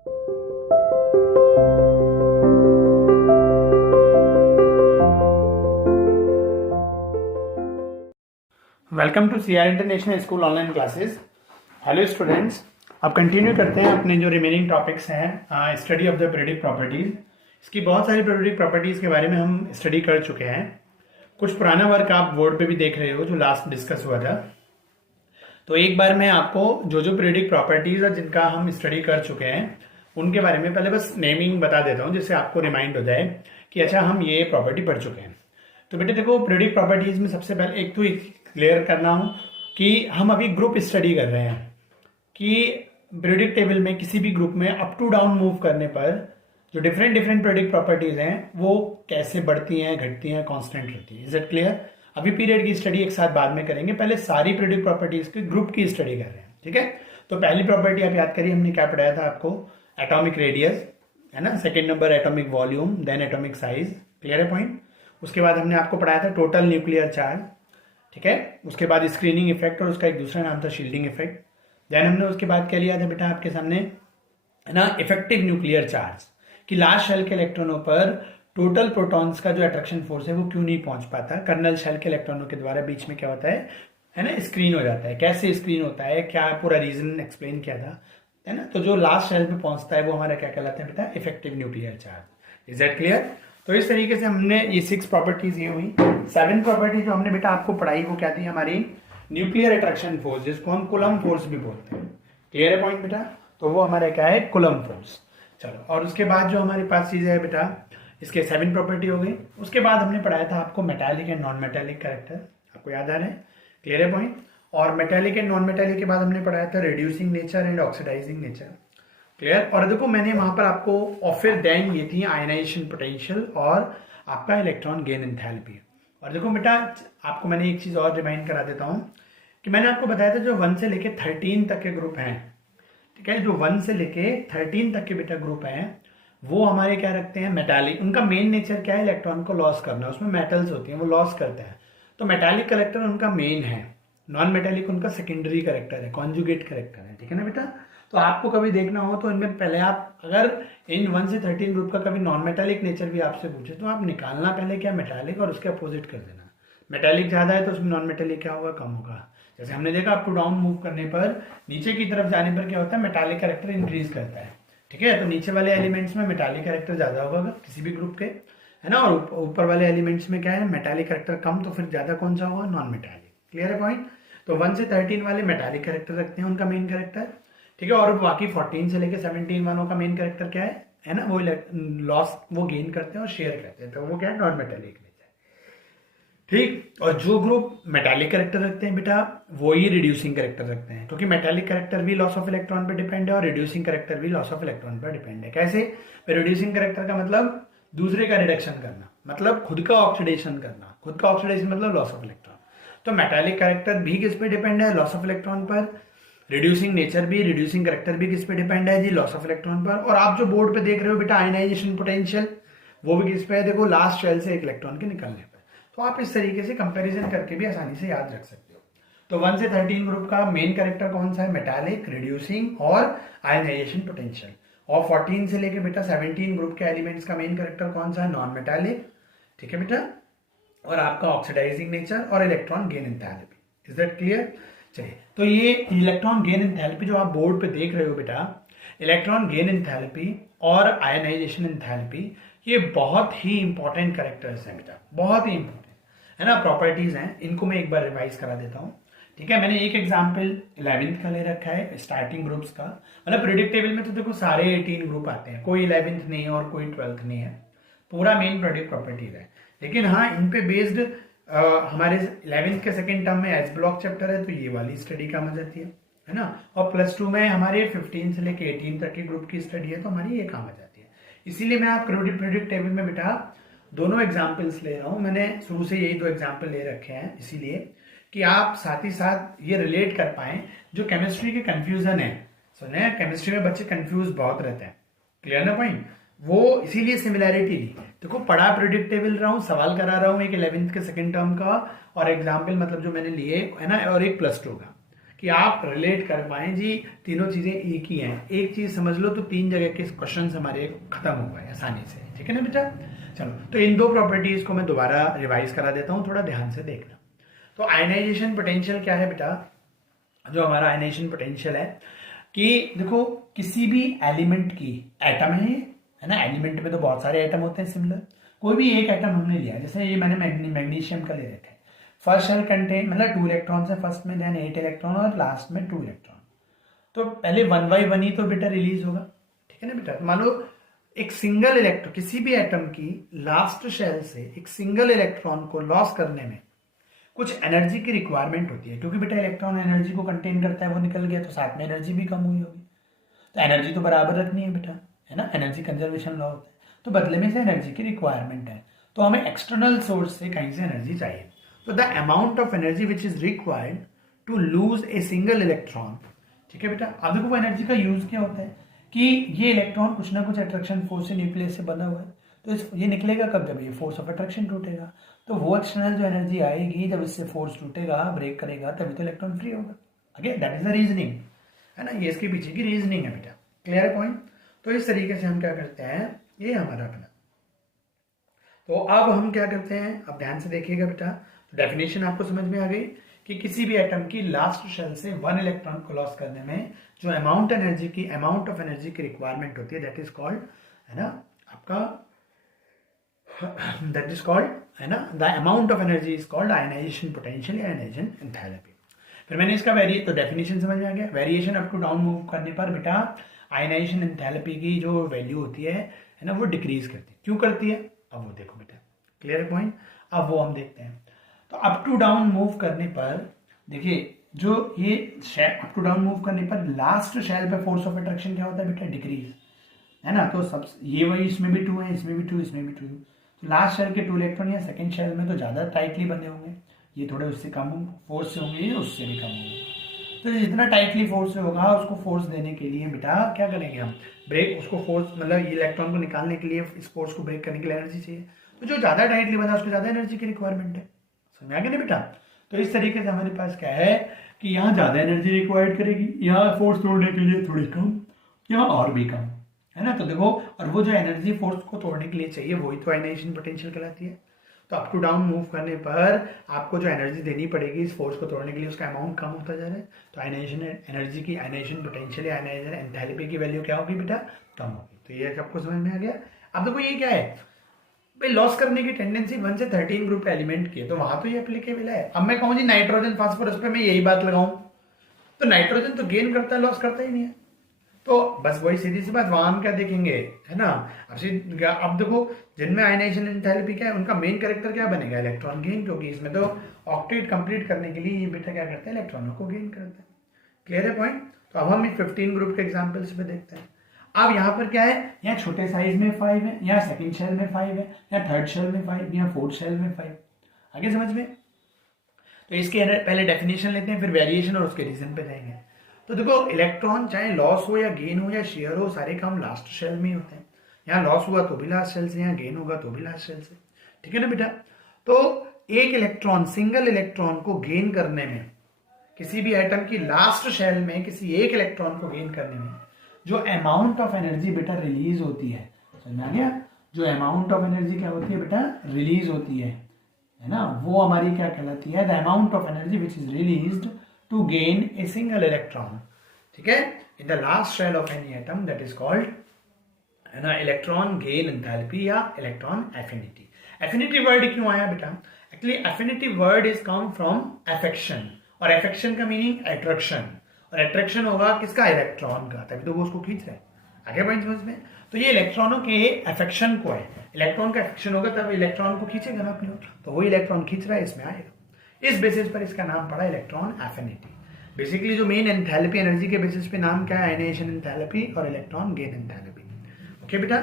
Welcome to CR international school online classes. Hello students, अब continue करते हैं अपने जो रिमेनिंग टॉपिक्स हैं study of the periodic properties. इसकी बहुत सारी पीरियोडिक प्रॉपर्टीज़ के बारे में हम स्टडी कर चुके हैं। कुछ पुराना वर्क आप बोर्ड पे भी देख रहे हो जो लास्ट डिस्कस हुआ था। तो एक बार मैं आपको जो जो पीरियोडिक प्रॉपर्टीज़ है जिनका हम स्टडी कर चुके हैं उनके बारे में पहले बस नेमिंग बता देता हूँ, जिससे आपको रिमाइंड हो जाए कि अच्छा हम ये प्रॉपर्टी पढ़ चुके हैं। तो बेटे देखो, पीरियोडिक प्रॉपर्टीज़ में सबसे पहले एक तो क्लियर करना हो कि हम अभी ग्रुप स्टडी कर रहे हैं कि पीरियोडिक टेबल में किसी भी ग्रुप में अप टू डाउन मूव करने पर जो डिफरेंट पीरियोडिक प्रॉपर्टीज हैं वो कैसे बढ़ती हैं, घटती हैं, कांस्टेंट रहती है। Is it clear? अभी पीरियड की स्टडी एक साथ बाद में करेंगे, पहले सारी पीरियोडिक प्रॉपर्टीज के ग्रुप की स्टडी कर रहे हैं। ठीक है, तो पहली प्रॉपर्टी आप याद करिए, हमने क्या पढ़ाया था आपको? एटॉमिक रेडियस, है ना। Second number atomic volume, then atomic size. Clear है पॉइंट? उसके बाद हमने आपको पढ़ाया था टोटल न्यूक्लियर चार्ज। ठीक है, उसके बाद स्क्रीनिंग इफेक्ट और उसका एक दूसरा नाम था शील्डिंग इफेक्ट। देन हमने उसके बाद क्या लिया था बेटा आपके सामने, है ना, इफेक्टिव न्यूक्लियर चार्ज, कि लास्ट शेल के इलेक्ट्रॉनों पर टोटल प्रोटॉन्स का जो अट्रैक्शन फोर्स है वो क्यों नहीं पहुंच पाता। कर्नल शेल के इलेक्ट्रॉनों के द्वारा बीच में क्या होता है ना, स्क्रीन हो जाता है। कैसे स्क्रीन होता है, क्या पूरा रीजन एक्सप्लेन किया था, है ना। तो जो लास्ट शेल पे पहुंचता है वो हमारा क्या कहलाता है बेटा? Effective nuclear charge. Is that clear? तो इस तरीके से हमने ये 6 प्रॉपर्टीज ये हुई। 7 प्रॉपर्टी जो हमने बेटा आपको पढ़ाई वो क्या थी? हमारी न्यूक्लियर अट्रैक्शन फोर्स, जिसको हम कूलम्ब फोर्स भी बोलते हैं। क्लियर है पॉइंट बेटा? तो वो हमारा क्या है? Coulomb force. चलो, और उसके बाद जो हमारे पास चीज़ है बेटा, इसके 7 प्रॉपर्टी हो गई। उसके बाद हमने पढ़ाया था आपको metallic and non metallic character, आपको याद आ रहा है? क्लियर है पॉइंट? और मेटालिक एंड नॉन मेटालिक के बाद हमने पढ़ाया था reducing nature and oxidising nature. Clear? और देखो, मैंने वहां पर आपको और फिर देन ये थी आयनाइजेशन पोटेंशियल और आपका इलेक्ट्रॉन गेन एंथैल्पी। और देखो बेटा, आपको मैंने एक चीज और रिमाइंड करा देता हूं कि मैंने आपको बताया था जो 1 से लेके 13 तक के ग्रुप हैं, ठीक है, जो 1 से लेके 13 तक के बेटा ग्रुप हैं वो हमारे क्या रखते हैं? मेटालिक। उनका मेन नेचर क्या है? इलेक्ट्रॉन को लॉस करना। उसमें मेटल्स होती हैं, वो लॉस करते हैं। तो मेटालिक करेक्टर उनका मेन है, नॉन मेटालिक उनका सेकेंडरी करेक्टर है, कॉन्जुगेट करेक्टर है। ठीक है ना बेटा? तो आपको कभी देखना हो तो इनमें पहले आप अगर इन 1 से 13 ग्रुप का कभी नॉन मेटालिक नेचर भी आपसे पूछे तो आप निकालना पहले क्या? मेटालिक, और उसके अपोजिट कर देना। मेटालिक ज्यादा है तो उसमें नॉन मेटालिक क्या होगा? कम होगा। जैसे हमने देखा अप टू डाउन मूव करने पर नीचे की तरफ जाने पर क्या होता है? मेटालिक कैरेक्टर इंक्रीज करता है। ठीक है, तो नीचे वाले एलिमेंट्स में मेटालिक कैरेक्टर ज्यादा होगा किसी भी ग्रुप के, है ना। और ऊपर वाले एलिमेंट्स में क्या है? मेटालिक कैरेक्टर कम, तो फिर ज्यादा कौन सा होगा? Non metallic. क्लियर है पॉइंट? तो 1 से 13 वाले मेटालिक कैरेक्टर रखते हैं, उनका मेन कैरेक्टर। ठीक है, और बाकी 14 से लेके 17 वालों का मेन कैरेक्टर क्या है ना, वो लॉस वो गेन करते हैं और शेयर करते हैं, तो वो क्या है? Non metallic nature. ठीक, और जो ग्रुप मेटालिक कैरेक्टर रखते हैं बेटा वो ही रिड्यूसिंग कैरेक्टर रखते हैं, क्योंकि मेटालिक कैरेक्टर भी लॉस ऑफ इलेक्ट्रॉन पे डिपेंड है और रिड्यूसिंग कैरेक्टर भी लॉस ऑफ इलेक्ट्रॉन पर डिपेंड है। कैसे? रिड्यूसिंग कैरेक्टर का मतलब दूसरे का रिडक्शन करना, मतलब खुद का ऑक्सीडेशन करना। खुद का ऑक्सीडेशन मतलब लॉस ऑफ इलेक्ट्रॉन। तो मेटालिक कैरेक्टर भी किस पे डिपेंड है? लॉस ऑफ इलेक्ट्रॉन पर। रिड्यूसिंग नेचर भी, रिड्यूसिंग कैरेक्टर भी किस पे डिपेंड है जी? लॉस ऑफ इलेक्ट्रॉन पर। और आप जो बोर्ड पे देख रहे हो बेटा आयनाइजेशन पोटेंशियल, वो भी किस पे है? देखो, लास्ट शेल से एक इलेक्ट्रॉन के निकलने पर। तो आप इस तरीके से कंपैरिजन करके भी आसानी से याद रख सकते हो। तो 1 से 13 ग्रुप का मेन कैरेक्टर कौन सा है? मेटालिक, रिड्यूसिंग और आयनाइजेशन पोटेंशियल। और 14 से लेके बेटा 17 ग्रुप के एलिमेंट्स का मेन कैरेक्टर कौन सा है? Non metallic. ठीक है बेटा, और आपका ऑक्सीडाइजिंग नेचर और electron gain enthalpy. Is that clear? चलिए, तो ये इलेक्ट्रॉन गेन एंथैल्पी जो आप बोर्ड पे देख रहे हो बेटा, इलेक्ट्रॉन गेन एंथैल्पी और आयनाइजेशन एंथैल्पी, ये बहुत ही इंपॉर्टेंट कैरेक्टर्स हैं बेटा, बहुत ही इंपॉर्टेंट, है ना, प्रॉपर्टीज हैं। इनको मैं एक बार रिवाइज करा देता हूँ। ठीक है, मैंने एक एग्जाम्पल 11th का ले रखा है, स्टार्टिंग ग्रुप्स का। मतलब प्रेडिक्ट टेबल में तो देखो सारे 18 ग्रुप आते हैं, कोई 11th नहीं है और कोई 12th नहीं है, पूरा मेन प्रेडिक्ट प्रॉपर्टीज है। लेकिन हाँ, इन पे बेस्ड हमारे 11th के सेकेंड टर्म में एस ब्लॉक चैप्टर है, तो ये वाली स्टडी काम आ जाती है ना। और +2 में हमारे 15 से लेके 18 तक के ग्रुप की स्टडी है, तो हमारी ये काम आ जाती है। इसीलिए मैं आप प्रेडिक्ट टेबल में बेटा दोनों एग्जाम्पल्स ले रहा हूँ। मैंने शुरू से यही 2 एग्जाम्पल ले रखे हैं, इसीलिए कि आप साथ ही साथ ये रिलेट कर पाए जो केमिस्ट्री के कंफ्यूजन है। सुने, केमिस्ट्री में बच्चे कंफ्यूज बहुत रहते हैं। क्लियर ना पॉइंट? वो इसीलिए सिमिलैरिटी दी। देखो, पढ़ा प्रेडिक्टेबल रहा हूँ, सवाल करा रहा हूँ एक 11th के सेकंड टर्म का, और एग्जाम्पल मतलब जो मैंने लिए है ना, और एक +2 का। कि आप रिलेट कर पाएं जी तीनों चीजें एक ही हैं। एक चीज समझ लो तो 3 जगह के क्वेश्चन हमारे खत्म हो गए आसानी से। ठीक है ना बेटा? चलो, तो इन 2 प्रॉपर्टीज को मैं दोबारा रिवाइज करा देता हूं, थोड़ा ध्यान से देखना। तो आयनाइजेशन पोटेंशियल क्या है बेटा? जो हमारा आयनाइजेशन पोटेंशियल है कि देखो किसी भी एलिमेंट की, एटम है ना, एलिमेंट में तो बहुत सारे एटम होते हैं सिमिलर, कोई भी एक एटम हमने लिया, जैसे ये मैंने मैग्नीशियम का ले रखे हैं। फर्स्ट शेल कंटेन मतलब 2 इलेक्ट्रॉन है फर्स्ट में, देन 8 इलेक्ट्रॉन और लास्ट में 2 इलेक्ट्रॉन। तो पहले 1 बाई 1 ही तो बेटा रिलीज होगा। ठीक है ना बेटा? मान लो एक सिंगल इलेक्ट्रॉन, किसी भी एटम की लास्ट शेल से एक सिंगल इलेक्ट्रॉन को लॉस करने में कुछ एनर्जी की रिक्वायरमेंट होती है, क्योंकि बेटा इलेक्ट्रॉन एनर्जी को कंटेन करता है, वो निकल गया तो साथ में एनर्जी भी कम हुई होगी। तो एनर्जी तो बराबर रखनी है बेटा, है ना, एनर्जी कंजर्वेशन लॉ होता है। तो बदले में से एनर्जी की रिक्वायरमेंट है, तो हमें एक्सटर्नल सोर्स से कहीं से एनर्जी चाहिए। तो the amount of energy which is required to lose a single electron. ठीक है बेटा? अब देखो वो एनर्जी का यूज क्या होता है कि ये इलेक्ट्रॉन कुछ ना कुछ अट्रैक्शन फोर्स से न्यूक्लियस से बना हुआ है, तो ये निकलेगा कब? जब ये फोर्स ऑफ अट्रैक्शन टूटेगा। तो वो एक्सटर्नल जो एनर्जी आएगी जब इससे फोर्स टूटेगा, ब्रेक करेगा, तभी तो इलेक्ट्रॉन फ्री होगा। Again that is the reasoning, है ना, ये इसके पीछे की रीजनिंग है बेटा। क्लियर है पॉइंट? तो इस तरीके से हम क्या करते हैं, ये हमारा अपना। तो अब हम क्या करते हैं, अब ध्यान से देखिएगा बेटा। तो डेफिनेशन आपको समझ में आ गई कि किसी भी एटम की लास्ट शेल से 1 इलेक्ट्रॉन को लॉस करने में जो अमाउंट ऑफ एनर्जी की रिक्वायरमेंट होती है, दैट इज कॉल्ड, है ना, आपका दैट इज कॉल्ड, है ना, the amount of energy is called ionisation potential या आयनाइजेशन एंथैल्पी। फिर मैंने इसका तो डेफिनेशन समझ में आ गया। Variation up to down move करने पर बेटा आयनाइजेशन एंथैल्पी की जो वैल्यू होती है ना, वो डिक्रीज करती है। क्यों करती है? अब वो देखो बेटा। Clear point? अब वो हम देखते हैं। तो अप टू डाउन मूव करने पर देखिए, जो ये अप टू डाउन मूव करने पर लास्ट शेल पे फोर्स ऑफ अट्रैक्शन क्या होता है बेटा? डिक्रीज, है ना। तो सब ये वही, इसमें भी 2 है, इसमें भी 2, इसमें भी 2। तो लास्ट शेल के 2 इलेक्ट्रॉन या सेकंड शेल में तो ज़्यादा टाइटली बंधे होंगे, ये थोड़े उससे कम फोर्स से होंगे, ये उससे भी कम होंगे। तो जितना टाइटली फोर्स से होगा, उसको फोर्स देने के लिए बेटा क्या करेंगे हम? ब्रेक, उसको फोर्स मतलब इलेक्ट्रॉन को निकालने के लिए, इस फोर्स को ब्रेक करने के लिए एनर्जी चाहिए। तो जो ज़्यादा टाइटली बना उसको ज़्यादा एनर्जी की रिक्वायरमेंट है। समझ आ गया ना बेटा? तो इस तरीके से हमारे पास क्या है कि यहाँ ज़्यादा एनर्जी रिक्वायर्ड करेगी, यहाँ फोर्स तोड़ने के लिए थोड़ी कम, यहाँ और भी कम, है ना। तो देखो, और वो जो एनर्जी फोर्स को तोड़ने के लिए चाहिए वही तो आयनाइजेशन पोटेंशियल कहलाती है। तो अप टू डाउन मूव करने पर आपको जो एनर्जी देनी पड़ेगी इस फोर्स को तोड़ने के लिए, उसका अमाउंट कम होता जा रहा है। तो आयनाइजेशन एनर्जी की, आयनाइजेशन पोटेंशियल या आयनाइजेशन एंथैल्पी की वैल्यू क्या होगी बेटा? कम होगी। तो ये आपको समझ में आ गया। अब देखो ये क्या है भाई, लॉस करने की टेंडेंसी 1 से 13 ग्रुप एलिमेंट की है, तो वहां तो ये एप्लीकेबल है। अब मैं कहूँ जी नाइट्रोजन फास्फोरस पे मैं यही बात लगाऊं, तो नाइट्रोजन तो गेन करता है, लॉस करता ही नहीं है। तो बस वही सीधी सी बात, वहां हम क्या देखेंगे, है ना। अब देखो, जिनमें आयनाइजेशन एंथैल्पी क्या है, उनका मेन कैरेक्टर क्या बनेगा? इलेक्ट्रॉन गेन, क्योंकि इसमें तो ऑक्टेट कंप्लीट करने के लिए ये बेटा क्या करता है? इलेक्ट्रॉनों को गेन करता है। क्लियर है पॉइंट? तो अब हम 15 ग्रुप के एग्जाम्पल्स पे देखते हैं। अब यहाँ पर क्या है, यहाँ छोटे साइज में 5 है, यहाँ सेकंड शेल में 5 है, यहाँ थर्ड शेल में 5, यहाँ फोर्थ शेल में 5। आगे समझ में? तो इसके पहले डेफिनेशन लेते हैं, फिर वेरिएशन और उसके रीजन पे जाएंगे। तो देखो, इलेक्ट्रॉन चाहे लॉस हो या गेन हो या शेयर हो, सारे काम लास्ट शेल में ही होते हैं। यहाँ लॉस हुआ तो भी लास्ट शेल से, यहाँ गेन होगा तो भी लास्ट शेल से। ठीक है ना बेटा? तो एक इलेक्ट्रॉन, सिंगल इलेक्ट्रॉन को गेन करने में, किसी भी एटम की लास्ट शेल में किसी एक इलेक्ट्रॉन को गेन करने में जो अमाउंट ऑफ एनर्जी बेटा रिलीज होती है, समझ में आ गया? जो अमाउंट ऑफ एनर्जी क्या होती है बेटा? रिलीज होती है ना, वो हमारी क्या कहलाती है? The amount of energy which is released to gain a single electron. ठीक है? In the last shell of any atom, that is called, है ना, इलेक्ट्रॉन गेन एंथैल्पी या इलेक्ट्रॉन एफिनिटी। एफिनिटी वर्ड क्यों आया बेटा? Actually affinity word is come from affection, और affection का मीनिंग अट्रैक्शन, और अट्रैक्शन होगा किसका? इलेक्ट्रॉन का, तभी तो वो उसको खींच रहा है। आगे पॉइंट समझ में? तो ये इलेक्ट्रॉनों के अफेक्शन को है, इलेक्ट्रॉन का अफेक्शन होगा तब इलेक्ट्रॉन को खींचेगा ना अपनी ओर, तो वो इलेक्ट्रॉन खींच रहा है, इसमें आएगा। इस बेसिस पर इसका नाम पड़ा इलेक्ट्रॉन एफिनिटी। बेसिकली जो मेन एंथैल्पी एनर्जी के बेसिस पे नाम क्या है? आयनाइजेशन एंथैल्पी और इलेक्ट्रॉन गेन एंथैल्पी। ओके बेटा?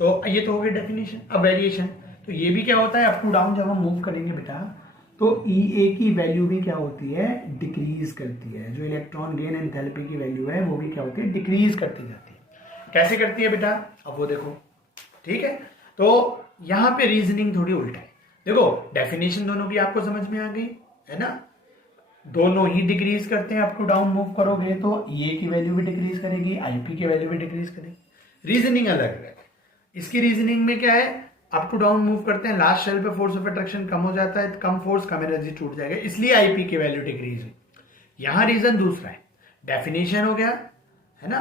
तो ये तो हो गया डेफिनेशन। अब वेरिएशन, तो ये भी क्या होता है? अप टू डाउन जब हम मूव करेंगे बेटा, तो EA की वैल्यू भी क्या होती है? डिक्रीज करती है। जो इलेक्ट्रॉन गेन एंथैल्पी की वैल्यू है वो भी क्या होती है? डिक्रीज करती जाती है। कैसे करती है बेटा? अब वो देखो। ठीक है? तो यहां पे रीजनिंग थोड़ी उल्टा है। देखो, डेफिनेशन दोनों की आपको समझ में आ गई, है ना। दोनों ही डिक्रीज करते हैं। अप टू डाउन मूव करोगे तो ए की वैल्यू भी डिक्रीज करेगी, आईपी की वैल्यू भी डिक्रीज करेगी। रीजनिंग अलग है। इसकी रीजनिंग में क्या है, अप टू डाउन मूव करते हैं, लास्ट शेल पे फोर्स ऑफ अट्रैक्शन कम हो जाता है, कम फोर्स कम एनर्जी टूट जाएगा, इसलिए आईपी की वैल्यू डिक्रीज हुई। यहां रीजन दूसरा है, डेफिनेशन हो गया है ना,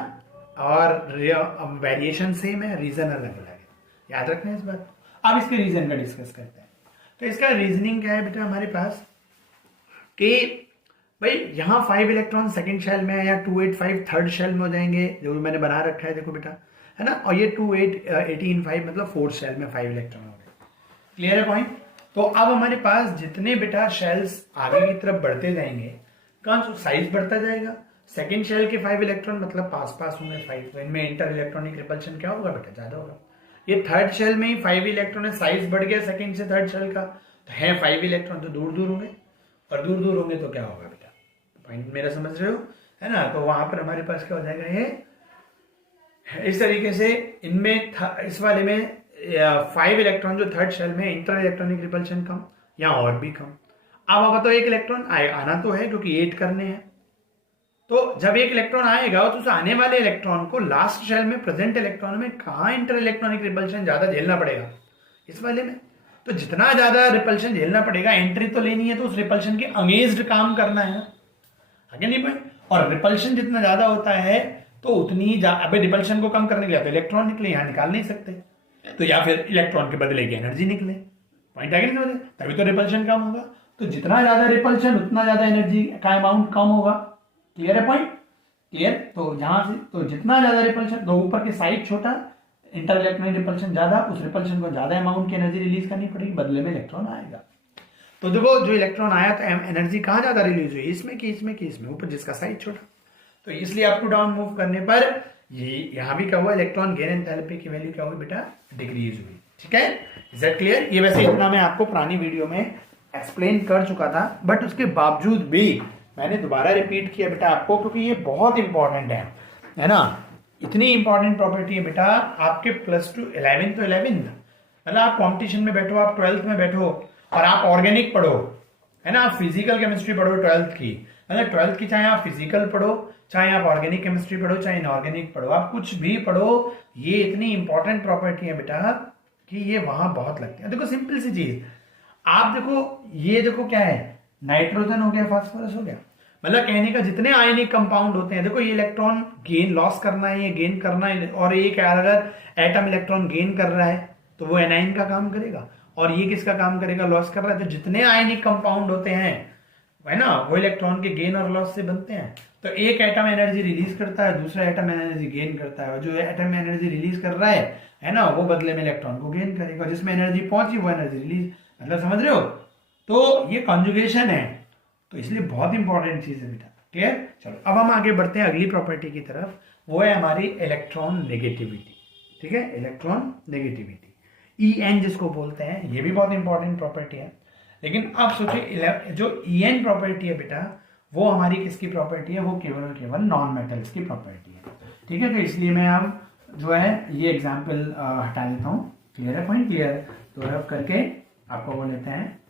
और वेरिएशन सेम है, रीजन अलग अलग है। याद रखना है इस बात। अब इसके रीजन का डिस्कस करते हैं। तो इसका रीजनिंग क्या है बेटा हमारे पास कि भाई यहाँ 5 इलेक्ट्रॉन सेकंड शेल में है, या 285 थर्ड शेल में हो जाएंगे, जो भी मैंने बना रखा है देखो बेटा, है ना, और ये 18 5 मतलब फोर्थ शेल में 5 इलेक्ट्रॉन हो गए। क्लियर है पॉइंट। तो अब हमारे पास जितने बेटा शेल्स आगे की तरफ बढ़ते जाएंगे, कौन साइज बढ़ता जाएगा। सेकंड शेल के 5 इलेक्ट्रॉन मतलब पास पास होंगे 5, तो इनमें इंटर इलेक्ट्रॉनिक रिपल्शन क्या होगा बेटा, ज्यादा होगा। ये थर्ड शेल में ही 5 इलेक्ट्रॉन है, साइज बढ़ गया सेकंड से थर्ड शेल का, तो है 5 इलेक्ट्रॉन, तो दूर दूर होंगे, और दूर दूर होंगे तो क्या होगा बेटा, पॉइंट मेरा समझ रहे हो, है ना। तो वहां पर हमारे पास क्या हो जाएगा, ये इस तरीके से इनमें इस वाले में 5 इलेक्ट्रॉन जो थर्ड शेल में, इंटर इलेक्ट्रॉनिक रिपल्शन कम या और भी कम। अब तो एक इलेक्ट्रॉन आना तो है क्योंकि 8 करने हैं, तो जब एक इलेक्ट्रॉन आएगा तो उस आने वाले इलेक्ट्रॉन को लास्ट शेल में प्रेजेंट इलेक्ट्रॉन में कहां इंटर इलेक्ट्रॉनिक रिपल्शन ज्यादा झेलना पड़ेगा, इस वाले में। तो जितना ज्यादा रिपल्शन झेलना पड़ेगा, एंट्री तो लेनी है, तो उस रिपल्शन के अगेंस्ट काम करना है ना, आगे नहीं पाए। और रिपल्शन जितना ज्यादा होता है तो उतनी अबे रिपल्शन को कम करने के लिए तो इलेक्ट्रॉन निकले, यहां निकाल नहीं सकते, तो या फिर इलेक्ट्रॉन के बदले की एनर्जी निकले, पॉइंट आगे नहीं, तभी तो रिपल्शन कम होगा। तो जितना ज्यादा रिपल्शन उतना ज्यादा एनर्जी का अमाउंट कम होगा। क्लियर है पॉइंट, क्लियर। तो यहां से तो जितना ज्यादा रिपल्शन, तो ऊपर के साइड छोटा, इंटर इलेक्ट्रॉनिक रिपल्शन ज्यादा, उस रिपल्शन को ज्यादा अमाउंट की एनर्जी रिलीज करनी पड़ेगी, बदले में इलेक्ट्रॉन आएगा। तो देखो जो इलेक्ट्रॉन आया तो एनर्जी कहां ज्यादा रिलीज हुई, इसमें कि इसमें कि इसमें, ऊपर जिसका साइज छोटा, तो इसलिए अप टू डाउन मूव करने पर ये यहां भी क्या हुआ, इलेक्ट्रॉन गेन एंथैल्पी की वैल्यू क्या हुई बेटा, डिक्रीज हुई। ठीक है, इज दैट क्लियर। ये वैसे इतना मैं आपको पुरानी वीडियो में एक्सप्लेन कर चुका था, बट उसके बावजूद भी मैंने दोबारा रिपीट किया बेटा आपको, क्योंकि ये बहुत इंपॉर्टेंट है ना। इतनी इंपॉर्टेंट प्रॉपर्टी है बेटा आपके प्लस टू 11th तो 11th, मतलब आप कॉम्पिटिशन में बैठो, आप 12th में बैठो और आप ऑर्गेनिक पढ़ो, है ना, आप फिजिकल केमिस्ट्री पढ़ो 12th की, मतलब 12th की चाहे आप फिजिकल पढ़ो, चाहे आप ऑर्गेनिक केमिस्ट्री पढ़ो, चाहे इनऑर्गेनिक पढ़ो, आप कुछ भी पढ़ो, ये इतनी इंपॉर्टेंट प्रॉपर्टी है बेटा कि ये वहां बहुत लगती है। देखो सिंपल सी चीज, आप देखो ये देखो क्या है, नाइट्रोजन हो गया, फास्फोरस हो गया, मतलब कहने का जितने आयनिक कंपाउंड होते हैं, देखो ये इलेक्ट्रॉन गेन लॉस करना है, ये गेन करना है, और एक अगर एटम इलेक्ट्रॉन गेन कर रहा है तो वो एनाइन का काम करेगा, और ये किसका काम करेगा, लॉस कर रहा है। तो जितने आयनिक कंपाउंड होते हैं, है ना, वो इलेक्ट्रॉन के गेन और लॉस से बनते हैं। तो एक एटम एनर्जी रिलीज करता है, दूसरा एटम एनर्जी गेन करता है, और जो एटम एनर्जी रिलीज कर रहा है ना, वो बदले में इलेक्ट्रॉन को गेन करेगा, जिसमें एनर्जी पहुंची वो एनर्जी रिलीज, मतलब समझ रहे हो। तो ये कॉन्जुगेशन है, तो इसलिए बहुत इंपॉर्टेंट चीज है बेटा। क्लियर। चलो अब हम आगे बढ़ते हैं अगली प्रॉपर्टी की तरफ, वो है हमारी इलेक्ट्रॉन नेगेटिविटी। ठीक है, इलेक्ट्रॉन नेगेटिविटी, EN जिसको बोलते हैं, ये भी बहुत इंपॉर्टेंट प्रॉपर्टी है। लेकिन अब सोचिए जो EN प्रॉपर्टी है बेटा, वो हमारी किसकी प्रॉपर्टी है, वो केवल और केवल नॉन मेटल्स की प्रॉपर्टी है। ठीक है, तो इसलिए मैं अब जो है ये एग्जाम्पल हटा देता हूँ। क्लियर है पॉइंट, क्लियर। तो रब करके आपको वो लेते हैं।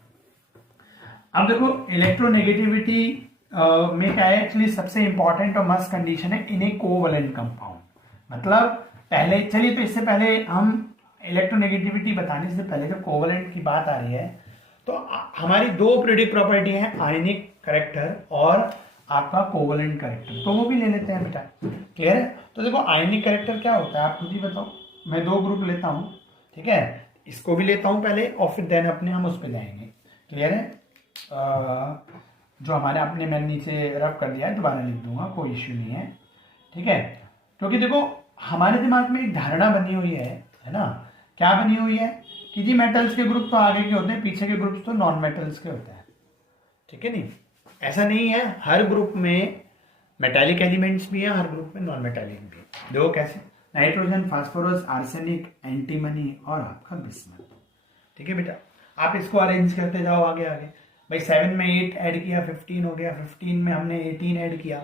अब देखो इलेक्ट्रोनेगेटिविटी में क्या है, एक्चुअली सबसे इंपॉर्टेंट और मस्ट कंडीशन है इन ए कोवलेंट कंपाउंड। मतलब पहले चलिए, तो इससे पहले हम इलेक्ट्रोनेगेटिविटी बताने से पहले जब कोवलेंट की बात आ रही है, तो हमारी दो पीरियोडिक प्रॉपर्टी है, आयनिक कैरेक्टर और आपका कोवलेंट कैरेक्टर, तो वो भी ले लेते हैं बेटा। क्लियर है। तो देखो आयनिक कैरेक्टर क्या होता है, आप खुद ही बताओ। मैं दो ग्रुप लेता हूं, ठीक है, इसको भी लेता हूं पहले और फिर देन अपने हम उस पर जाएंगे। क्लियर है। जो हमारे आपने मैंने नीचे रफ कर दिया है, दोबारा लिख दूंगा, कोई इश्यू नहीं है। ठीक है, क्योंकि देखो हमारे दिमाग में एक धारणा बनी हुई है ना, क्या बनी हुई है कि जी मेटल्स के ग्रुप तो आगे के होते हैं, पीछे के ग्रुप तो नॉन मेटल्स के होते हैं। ठीक है, नहीं ऐसा नहीं है, हर ग्रुप में मेटालिक एलिमेंट्स भी हैं, हर ग्रुप में नॉन मेटालिक भी है। देखो कैसे, नाइट्रोजन, फास्फोरस, आर्सेनिक, एंटीमनी और आपका बिस्मथ। ठीक है बेटा, आप इसको अरेंज करते जाओ आगे आगे। भाई 7 में 8 ऐड किया 15 हो गया, 15 में हमने 18 ऐड किया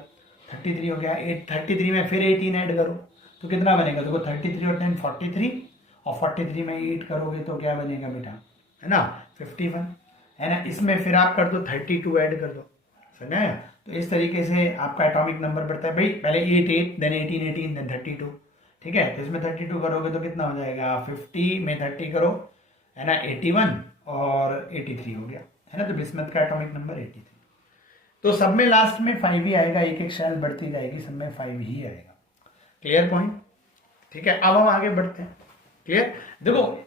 33 हो गया, 33 में फिर 18 ऐड करो तो कितना बनेगा, देखो 33 और 10 43, और 43 में 8 करोगे तो क्या बनेगा बेटा, है ना 51, है ना। इसमें फिर आप कर दो 32 ऐड कर दो, समझ में आया? तो इस तरीके से आपका एटॉमिक नंबर बढ़ता है भाई, पहले 8 8 देन 18 18 देन 32, ठीक है। तो इसमें 32 करोगे तो कितना हो जाएगा, 50 में 30 करो है ना, 81 और 83 हो गया, है ना। तो बिस्मथ का एटॉमिक नंबर 83। तो सब में लास्ट में 5 ही आएगा, एक एक शेल बढ़ती जाएगी, सब में 5 ही आएगा। Clear point? ठीक है, अब हम आगे बढ़ते हैं। क्लियर? देखो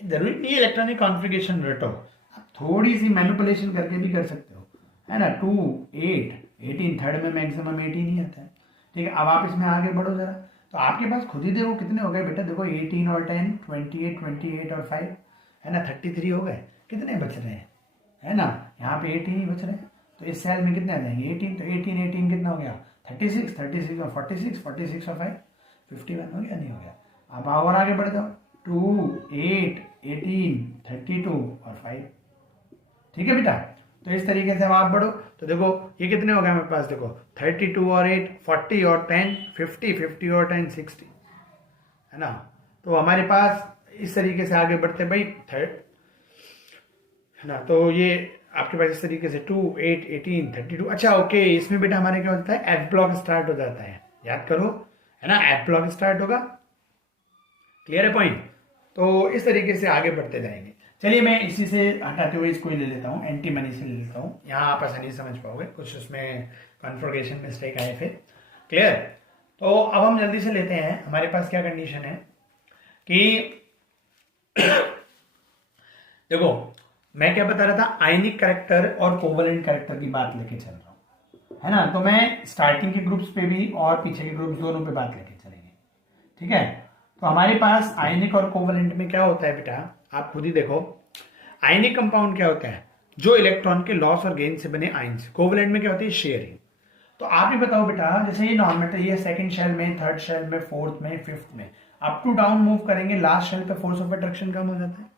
जरूरी नहीं इलेक्ट्रॉनिक कॉन्फ़िगरेशन रटो, आप थोड़ी सी मैनिपुलेशन करके भी कर सकते हो, है ना। 2 8 18 थर्ड में मैक्सिमम 18 ही आता है, ठीक है। अब आप इसमें आगे बढ़ो जरा, तो आपके पास खुद ही देखो कितने हो गए बेटा, देखो 18 और 10 28 28 और 5 है ना, 33 हो गए। कितने बच रहे हैं, है ना, यहाँ पे 18 ही बच रहे हैं। तो इस सेल में कितने आ जाएंगे, 18, तो 18 18 कितना हो गया, 36 36 और 46 46 और 5 51 हो गया, नहीं हो गया। अब और आगे बढ़ जाओ, 2 8 18 32 और 5, ठीक है बेटा। तो इस तरीके से अब आप बढ़ो, तो देखो ये कितने हो गए मेरे पास, देखो 32 और 8 40 और 10 50 50 और 10 60, है ना। तो हमारे पास इस तरीके से आगे बढ़ते भाई थर्ड, है ना। तो ये आपके पास इस तरीके से 2 8 18 32। अच्छा ओके, इसमें बेटा हमारे क्या होता है, एफ ब्लॉक स्टार्ट हो जाता है, याद करो, है ना, एफ ब्लॉक स्टार्ट होगा। क्लियर है पॉइंट? तो इस तरीके से आगे बढ़ते जाएंगे। चलिए मैं इसी से हटाते हुए इसको ही ले लेता हूँ, एंटी मनी से ले लेता हूँ, यहाँ आप आसानी से समझ पाओगे, कुछ उसमें कॉन्फ़िगरेशन मिस्टेक आए थे। क्लियर? तो अब हम जल्दी से लेते हैं, हमारे पास क्या कंडीशन है कि देखो मैं क्या बता रहा था, आयनिक कैरेक्टर और कोवलेंट कैरेक्टर की बात लेके चल रहा हूँ, है ना। तो मैं स्टार्टिंग के ग्रुप्स पे भी और पीछे के ग्रुप्स दोनों पे बात लेके चलेंगे, ठीक है। तो हमारे पास आयनिक और कोवलेंट में क्या होता है बेटा, आप खुद ही देखो। आयनिक कंपाउंड क्या होता है, जो इलेक्ट्रॉन के लॉस और गेन से बने आयन्स। कोवलेंट में क्या होती है, शेयरिंग। तो आप ही बताओ बेटा, जैसे ये नॉन मेटल, ये सेकंड शेल में, थर्ड शेल में, फोर्थ में, फिफ्थ में अप टू डाउन मूव करेंगे, लास्ट शेल पे फोर्स ऑफ अट्रैक्शन कम हो जाता है।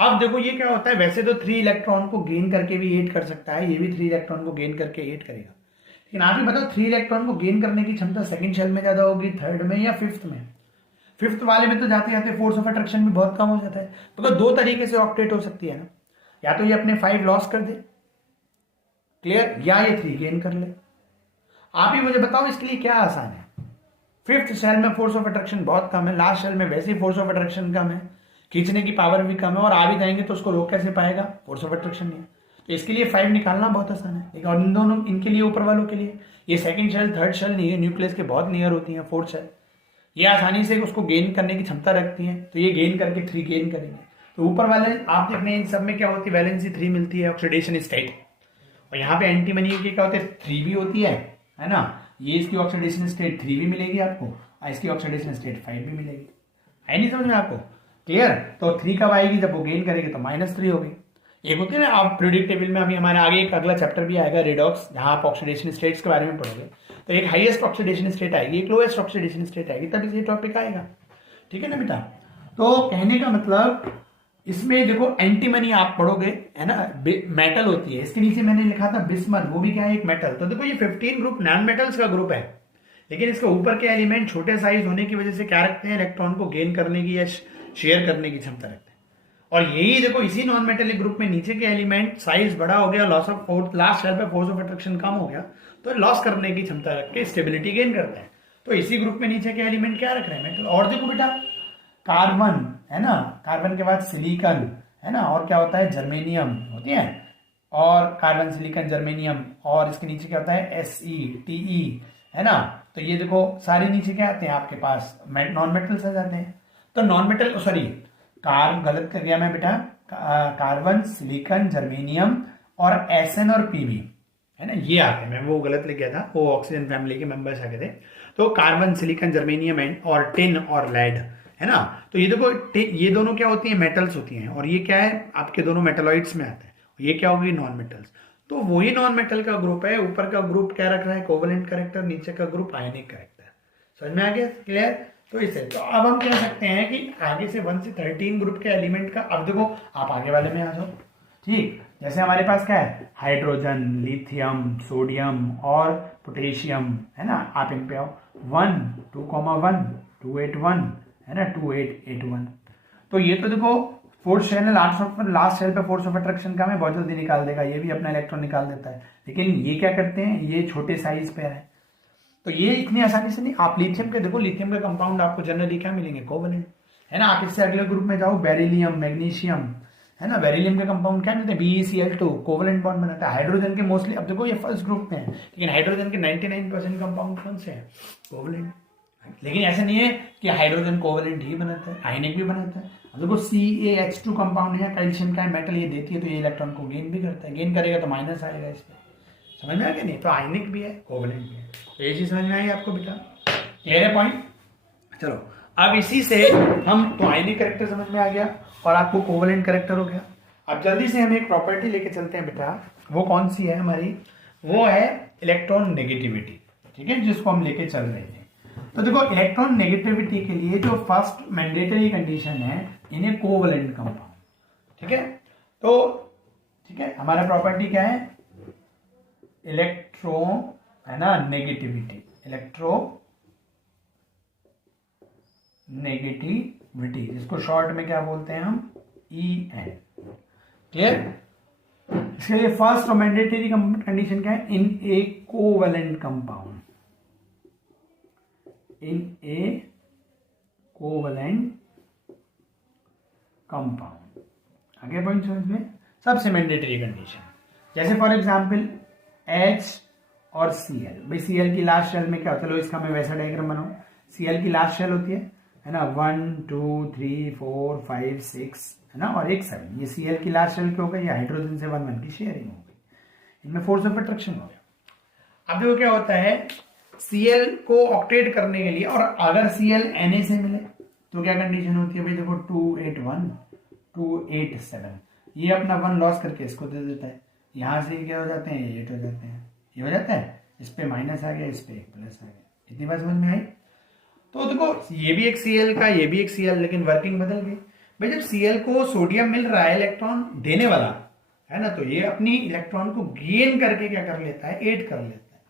अब देखो ये क्या होता है, वैसे तो 3 इलेक्ट्रॉन को गेन करके भी 8 कर सकता है, ये भी 3 इलेक्ट्रॉन को गेन करके 8 करेगा, लेकिन आप ही बताओ 3 इलेक्ट्रॉन को गेन करने की क्षमता सेकंड शेल में ज्यादा होगी, थर्ड में या फिफ्थ में? फिफ्थ वाले में तो जाते जाते फोर्स ऑफ अट्रैक्शन भी बहुत कम हो जाता है। तो दो तरीके से ऑक्टेट हो सकती है ना, या तो ये अपने 5 लॉस कर दे, क्लियर, या ये 3 गेन कर ले। आप ही मुझे बताओ इसके लिए क्या आसान है। फिफ्थ शेल में फोर्स ऑफ अट्रैक्शन बहुत कम है, लास्ट शेल में वैसे ही फोर्स ऑफ अट्रैक्शन कम है, खींचने की पावर भी कम है, और आ भी जाएंगे तो उसको रोक कैसे पाएगा, फोर्स ऑफ अट्रैक्शन नहीं है। तो इसके लिए 5 निकालना बहुत आसान है। लेकिन और इन दोनों, इनके लिए ऊपर वालों के लिए, ये सेकंड शेल थर्ड शेल नहीं है, न्यूक्लियस के बहुत नियर होती है, फोर्थ शेल ये आसानी से उसको गेन करने की क्षमता रखती है, तो ये गेन करके 3 गेन करेंगे। तो ऊपर वाले आप देखने इन सब में क्या होती है, वैलेंसी 3 मिलती है, ऑक्सीडेशन स्टेट। और यहाँ पे एंटीमनी की क्या होते हैं, 3 भी होती है ना। ये इसकी ऑक्सीडेशन स्टेट 3 भी मिलेगी आपको, और इसकी ऑक्सीडेशन स्टेट 5 भी मिलेगी। है नहीं समझ में आपको? क्लियर? तो 3 कब आएगी, जब वो गेन करेगी तो -3 होगी। एक होती है ना, आप पीरियोडिक टेबल में अभी हमारे आगे एक अगला चैप्टर भी आएगा रेडॉक्स, जहां आप ऑक्सीडेशन स्टेट्स के बारे में पढ़ोगे। तो एक हाईएस्ट ऑक्सीडेशन स्टेट आएगी, एक लोएस्ट ऑक्सीडेशन स्टेट आएगी, तभी ये टॉपिक आएगा, ठीक है ना बेटा। तो कहने का मतलब इसमें देखो एंटीमनी आप पढ़ोगे, है ना, मेटल होती है, इसके नीचे मैंने लिखा था बिस्मथ, वो भी क्या है, एक मेटल। तो देखो ये 15 ग्रुप नॉन मेटल्स का ग्रुप है, लेकिन इसके ऊपर के एलिमेंट छोटे साइज होने की वजह से क्या रखते हैं, इलेक्ट्रॉन को गेन करने की या शेयर करने की क्षमता रखते हैं। और यही देखो इसी नॉन मेटेलिक ग्रुप में नीचे के एलिमेंट साइज बड़ा हो गया, loss of force, last shell पे फोर्स ऑफ अट्रैक्शन कम हो गया, तो लॉस करने की क्षमता रख के स्टेबिलिटी गेन करते हैं। तो इसी ग्रुप में नीचे के एलिमेंट क्या रख रहे हैं, मेटल। और देखो बेटा कार्बन, है ना, कार्बन के बाद सिलिकॉन, है ना, और क्या होता है, जर्मेनियम होती है, और कार्बन सिलिकॉन जर्मेनियम, और इसके नीचे क्या होता है, SE TE, है ना। तो ये देखो सारे नीचे क्या आते हैं आपके पास, नॉन मेटल्स आ जाते हैं। तो नॉन मेटल, सॉरी गलत कर गया मैं बेटा, कार्बन सिलिकॉन जर्मेनियम और SN और PB, है ना, ये आते हैं, मैं वो गलत लिख गया था, वो ऑक्सीजन फैमिली के मेंबर्स आ गए थे। तो कार्बन सिलिकॉन जर्मेनियम और टिन और लेड, है ना। तो ये देखो ये दोनों क्या होती हैं, मेटल्स होती हैं, और ये क्या है, आपके दोनों मेटलॉइड्स में आते हैं। ये क्या होगी, नॉन मेटल्स। तो वही नॉन मेटल का ग्रुप है, ऊपर का ग्रुप क्या रख रहा है, कोवेलेंट कैरेक्टर, नीचे का ग्रुप आयनिक कैरेक्टर। समझ में आ गया, क्लियर? तो इसे तो अब हम कह सकते हैं कि आगे से 1 से 13 ग्रुप के एलिमेंट का, अब देखो आप आगे वाले में आ जाओ, ठीक। जैसे हमारे पास क्या है, हाइड्रोजन, लिथियम, सोडियम और पोटेशियम, है ना। आप इन पे आओ, 1 2,1 281, है ना, 2881। तो ये तो देखो फोर्स शेल है, लास्ट शेल पे फोर्स ऑफ अट्रैक्शन कम है, बहुत जल्दी निकाल देगा, ये भी अपना इलेक्ट्रॉन निकाल देता है। लेकिन ये क्या करते हैं, ये छोटे साइज पे है, तो ये इतनी आसानी से नहीं। आप लिथियम के देखो, लिथियम के कंपाउंड आपको जनरली क्या मिलेंगे, कोवेलेंट, है ना। आप इससे अगले ग्रुप में जाओ, बेरिलियम, मैग्नीशियम, है ना, बेरिलियम के कंपाउंड क्या मिलते हैं, BeCl2, कोवेलेंट बॉन्ड बनाता है। हाइड्रोजन के मोस्टली, अब देखो ये फर्स्ट ग्रुप में है, लेकिन हाइड्रोजन के 99% कंपाउंड कौन से हैं, कोवेलेंट। लेकिन ऐसा नहीं है कि हाइड्रोजन कोवेलेंट ही बनाता है, आयनिक भी बनाता है। अब देखो CaH2 कंपाउंड है, कैल्शियम का मेटल ये देती है, तो ये इलेक्ट्रॉन को गेन भी करता है, गेन करेगा तो माइनस आएगा इस पर, समझ में आ गया नहीं। तो आयनिक भी है, कोवेलेंट भी है, तो ये चीज समझ में आई आपको बेटा, क्लियर है पॉइंट। चलो अब इसी से हम, तो आयनिक कैरेक्टर समझ में आ गया और आपको कोवेलेंट कैरेक्टर हो गया। अब जल्दी से हम एक प्रॉपर्टी लेके चलते हैं बेटा, वो कौन सी है हमारी, वो है इलेक्ट्रॉन नेगेटिविटी, ठीक है, जिसको हम लेके चल रहे थे। तो देखो इलेक्ट्रॉन नेगेटिविटी के लिए जो फर्स्ट मैंडेटरी कंडीशन है, इन्हें कोवेलेंट कंपाउंड, ठीक है। तो ठीक है, हमारा प्रॉपर्टी क्या है, इलेक्ट्रो, है ना, नेगेटिविटी, इलेक्ट्रो नेगेटिविटी, जिसको शॉर्ट में क्या बोलते हैं हम, EN, क्लियर। इसके लिए फर्स्ट और मैंडेटरी कंडीशन क्या है, in a covalent compound, in a covalent compound. आगे पॉइंट समझ में, सबसे मैंडेटरी कंडीशन, जैसे फॉर एग्जांपल H और Cl। भाई Cl की लास्ट शेल में क्या होता है, चलो इसका मैं वैसा डायग्राम बनाऊं। Cl की लास्ट शेल होती है ना, 1 2 3 4 5 6, है ना, और एक 7। ये Cl की लास्ट शेल क्यों हो गई, ये हाइड्रोजन से 1 1 की शेयरिंग हो गई, इनमें फोर्स ऑफ अट्रैक्शन हो गया। अब देखो क्या होता है, Cl को ऑक्टेट करने के लिए, और अगर Cl Na से मिले तो क्या कंडीशन होती है भाई, देखो 2 8 1 2 8 7, ये अपना 1 लॉस करके इसको दे देता है, यहां से क्या हो जाते हैं, ये 8 हो जाते हैं, ये हो जाता है, इस पे माइनस आ गया, इस पे एक प्लस आ गया। इतनी बात समझ में आई। तो देखो ये भी एक Cl का, ये भी एक Cl, लेकिन वर्किंग बदल गई। भाई जब Cl को सोडियम मिल रहा है इलेक्ट्रॉन देने वाला, है ना, तो ये अपनी इलेक्ट्रॉन को गेन करके क्या कर लेता है, 8 कर लेता है।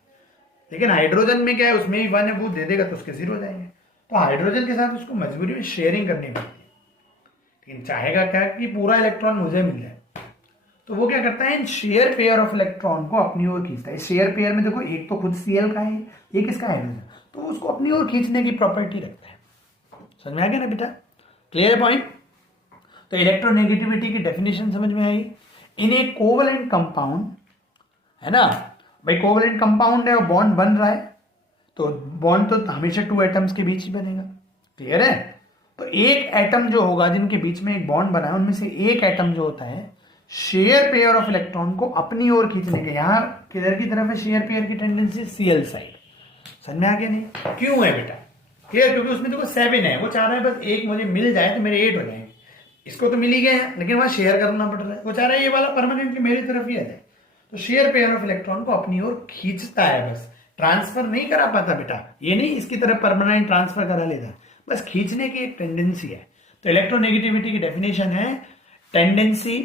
लेकिन हाइड्रोजन में क्या है, उसमें ही 1 है, वो दे देगा तो उसके 0 हो जाएंगे। तो हाइड्रोजन के साथ उसको मजबूरी में शेयरिंग करनी पड़ती है, लेकिन चाहेगा क्या कि पूरा इलेक्ट्रॉन मुझे मिल जाए, तो वो क्या करता है, इन शेयर पेयर ऑफ इलेक्ट्रॉन को अपनी ओर खींचता है। शेयर पेयर में देखो एक तो खुद Cl का है, एक इसका हाइड्रोजन, तो उसको अपनी ओर खींचने की प्रॉपर्टी रखता है। समझ में आ गया ना बेटा, क्लियर है पॉइंट। तो इलेक्ट्रोनेगेटिविटी की डेफिनेशन समझ में आई। इन ए कोवेलेंट कंपाउंड, है ना भाई, कोवेलेंट कंपाउंड है और बॉन्ड बन रहा है, तो बॉन्ड तो हमेशा 2 एटम्स के बीच ही बनेगा, क्लियर है। तो एक एटम जो होगा जिनके बीच में एक बॉन्ड बना है, उनमें से एक एटम जो होता है शेयर पेयर ऑफ इलेक्ट्रॉन को अपनी ओर खींचने के, यहां किधर की तरफ है शेयर पेयर की टेंडेंसी, Cl साइड। समझ में आ गया नहीं, क्यों है बेटा, क्लियर, क्योंकि उसमें देखो 7 है, वो चाह रहा है बस एक मुझे मिल जाए तो मेरे 8 हो जाएंगे। इसको तो मिल ही गए हैं, लेकिन वहां शेयर करना पड़ रहा है, वो चाह रहा है ये वाला परमानेंटली मेरी तरफ ही आ जाए। तो शेयर पेयर ऑफ इलेक्ट्रॉन को अपनी ओर खींचता है, बस ट्रांसफर नहीं करा पाता बेटा, ये नहीं इसकी तरफ परमानेंट ट्रांसफर करा लेता, बस खींचने की एक टेंडेंसी है। तो इलेक्ट्रोनेगेटिविटी की डेफिनेशन है tendency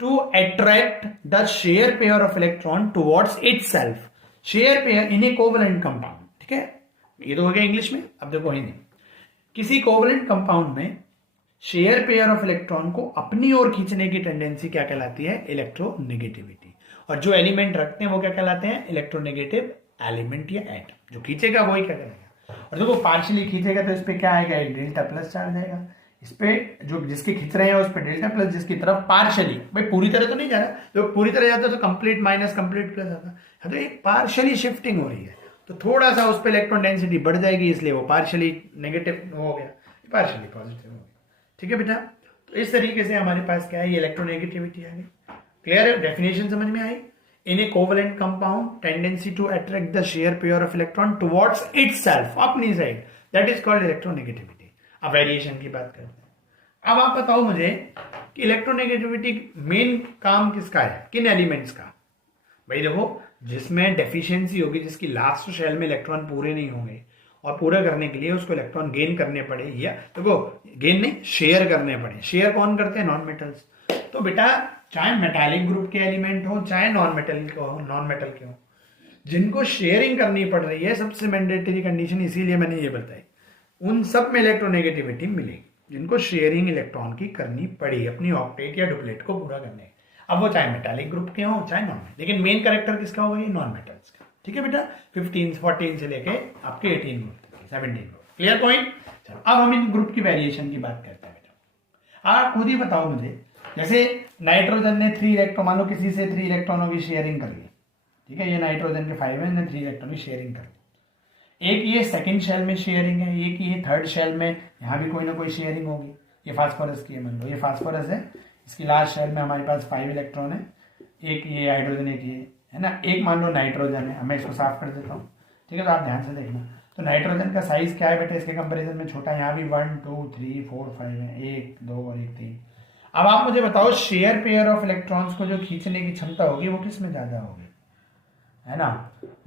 to attract the share pair of electron towards itself, share pair in a covalent compound, ठीक है, ये तो हो गया इंग्लिश में। अब देखो हिंदी, किसी कोवेलेंट कंपाउंड में शेयर पेयर ऑफ इलेक्ट्रॉन को अपनी ओर खींचने की टेंडेंसी क्या कहलाती है, इलेक्ट्रोनेगेटिविटी। और जो एलिमेंट रखते हैं वो क्या कहलाते हैं, इलेक्ट्रोनेगेटिव एलिमेंट या एटम, जो खींचेगा वही क्या करेगा। और देखो पार्शियली खींचेगा तो इस पे क्या आएगा, डेल्टा प्लस चार्ज आएगा, इस पे जो जिसके खींच रहे हैं उस पे डेल्टा प्लस, जिसकी तरफ पार्शियली, भाई पूरी तरह तो नहीं जा रहा, जो पूरी तरह जाता है तो कंप्लीट माइनस कंप्लीट प्लस आता है, तो एक पार्शियली शिफ्टिंग हो रही है, तो थोड़ा सा उस पे इलेक्ट्रॉन डेंसिटी बढ़ जाएगी, इसलिए वो पार्शियली नेगेटिव हो गया, पार्शियली पॉजिटिव हो गया, ठीक है बेटा। तो इस तरीके से हमारे पास क्या है, ये इलेक्ट्रोनेगेटिविटी आ गई, क्लियर है, डेफिनेशन समझ में आई। In a covalent compound tendency to attract the share pair of electron towards itself, अपनी साइड, दैट इज कॉल्ड इलेक्ट्रोनेगेटिविटी। अब वेरिएशन की बात करते हैं। अब आप बताओ मुझे कि इलेक्ट्रोनेगेटिविटी मेन काम किसका है, किन एलिमेंट्स का। भाई देखो जिसमें डेफिशिएंसी होगी, जिसकी लास्ट शेल में इलेक्ट्रॉन पूरे नहीं होंगे, और पूरा करने के लिए उसको इलेक्ट्रॉन गेन करने पड़े, या देखो गेन नहीं शेयर करने पड़े। शेयर कौन करते हैं, नॉन मेटल्स। तो बेटा चाहे मेटालिक ग्रुप के एलिमेंट हो चाहे नॉन मेटल के हो, जिनको शेयरिंग करनी पड़ रही है, सबसे मैंडेटरी कंडीशन इसीलिए मैंने ये बताई, उन सब में इलेक्ट्रोनेगेटिविटी मिलेगी। जिनको शेयरिंग इलेक्ट्रॉन की करनी पड़ी अपनी ऑक्टेट या डुप्लेट को पूरा करने। अब वो चाहे मेटालिक ग्रुप के हों चाहे नॉन मेटल, लेकिन मेन कैरेक्टर किसका होगा, ये नॉन मेटल्स का। ठीक है बेटा, 14 से लेके आपके 18 ग्रुप 17 ग्रुप। Clear point. चलो अब हम इन ग्रुप की वेरिएशन की बात करते हैं बेटा। आप खुद ही बताओ मुझे, जैसे नाइट्रोजन ने 3 इलेक्ट्रॉन, मान लो किसी से 3 इलेक्ट्रॉनों की शेयरिंग कर ली, ठीक है, ये नाइट्रोजन के 5 है, 3 इलेक्ट्रॉन की शेयरिंग कर ली। एक ये सेकंड शेल में शेयरिंग है, एक ये थर्ड शेल में, यहाँ भी कोई ना कोई शेयरिंग होगी। ये फास्फोरस की है, मान लो ये फास्फोरस है, इसकी लास्ट शेल में हमारे पास 5 इलेक्ट्रॉन है, एक ये हाइड्रोजन एक ये है ना, एक मान लो नाइट्रोजन है। मैं इसको साफ कर देता हूँ, ठीक है, तो आप ध्यान से देखना। तो नाइट्रोजन का साइज क्या है बेटा, इसके कंपेरिजन में छोटा, यहाँ भी 1 2 3 4 5 है, 1 2 और 1 3। अब आप मुझे बताओ शेयर पेयर ऑफ इलेक्ट्रॉन्स को जो खींचने की क्षमता होगी वो किस में ज्यादा होगी, है ना,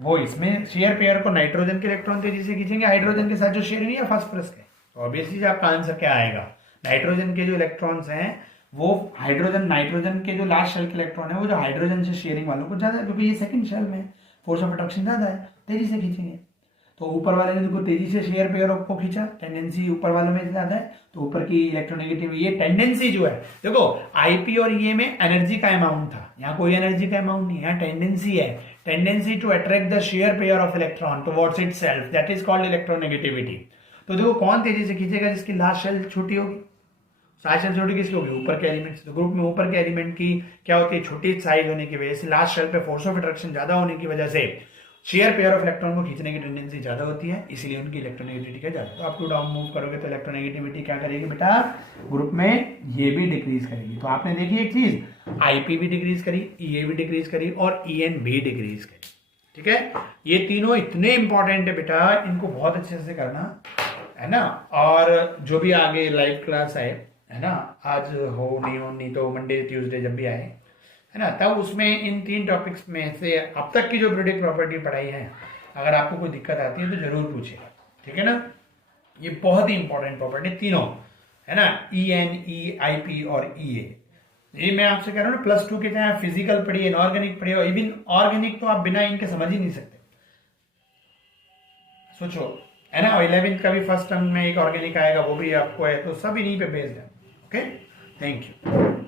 वो इसमें शेयर पेयर को नाइट्रोजन के इलेक्ट्रॉन तेजी से खींचेंगे हाइड्रोजन के साथ जो शेयर हुई है फास्फोरस के। तो ऑब्वियसली आपका आंसर क्या आएगा, नाइट्रोजन के जो इलेक्ट्रॉन्स हैं वो हाइड्रोजन, नाइट्रोजन के जो लास्ट शेल के इलेक्ट्रॉन है वो जो हाइड्रोजन से शेयरिंग वालों को ज्यादा है, क्योंकि ये सेकंड शेल में फोर्स ऑफ अट्रैक्शन ज्यादा है, तेजी से खींचेंगे। तो ऊपर वाले ने देखो तेजी से शेयर पेयर को खींचा, टेंडेंसी ऊपर वालों में ज्यादा है, तो ऊपर की इलेक्ट्रोनेगेटिव ये टेंडेंसी जो है, देखो आईपी और ये में एनर्जी का अमाउंट था, यहाँ कोई एनर्जी का अमाउंट नहीं, यहाँ टेंडेंसी है, tendency to attract the share pair of electron towards itself, that is called electronegativity. तो देखो कौन तेजी से खींचेगा, जिसकी लास्ट शेल छोटी होगी। लास्ट शेल छोटी किसकी होगी, ऊपर के एलिमेंट से। तो ग्रुप में ऊपर के एलिमेंट की क्या होती है, छोटी साइज होने की वजह से, लास्ट शेल पे फोर्स ऑफ अट्रैक्शन ज्यादा होने की वजह से शेयर पेयर ऑफ इलेक्ट्रॉन को खींचने की टेंडेंसी ज्यादा होती है, इसलिए उनकी इलेक्ट्रोनेगेटिविटी क्या ज्यादा। तो आप टू डाउन मूव करोगे तो इलेक्ट्रोनेगेटिविटी क्या करेगी बेटा, ग्रुप में ये भी डिक्रीज करेगी। तो आपने देखी एक चीज, आईपी भी डिक्रीज करी, ईए भी डिक्रीज करी और ईएन भी डिक्रीज करी। ठीक है, ये तीनों इतने इंपॉर्टेंट है बेटा, इनको बहुत अच्छे से करना है ना। और जो भी आगे लाइव क्लास है ना, आज हो नहीं तो मंडे ट्यूसडे जब भी आए है ना, तब उसमें इन 3 टॉपिक्स में से अब तक की जो पीरियोडिक प्रॉपर्टी पढ़ाई है, अगर आपको कोई दिक्कत आती है तो जरूर पूछिएगा, ठीक है ना। ये बहुत ही इंपॉर्टेंट प्रॉपर्टी तीनों है ना, E N E I P और ई ए। ये मैं आपसे कह रहा हूँ ना, +2 के चाहे फिजिकल पढ़िए, इनऑर्गेनिक पढ़िए, इवन ऑर्गेनिक तो आप बिना इनके समझ ही नहीं सकते, सोचो है ना। 11th का भी फर्स्ट टर्म में एक ऑर्गेनिक आएगा, वो भी आपको है, तो सब इन्हीं पे बेस्ड है। Okay, thank you.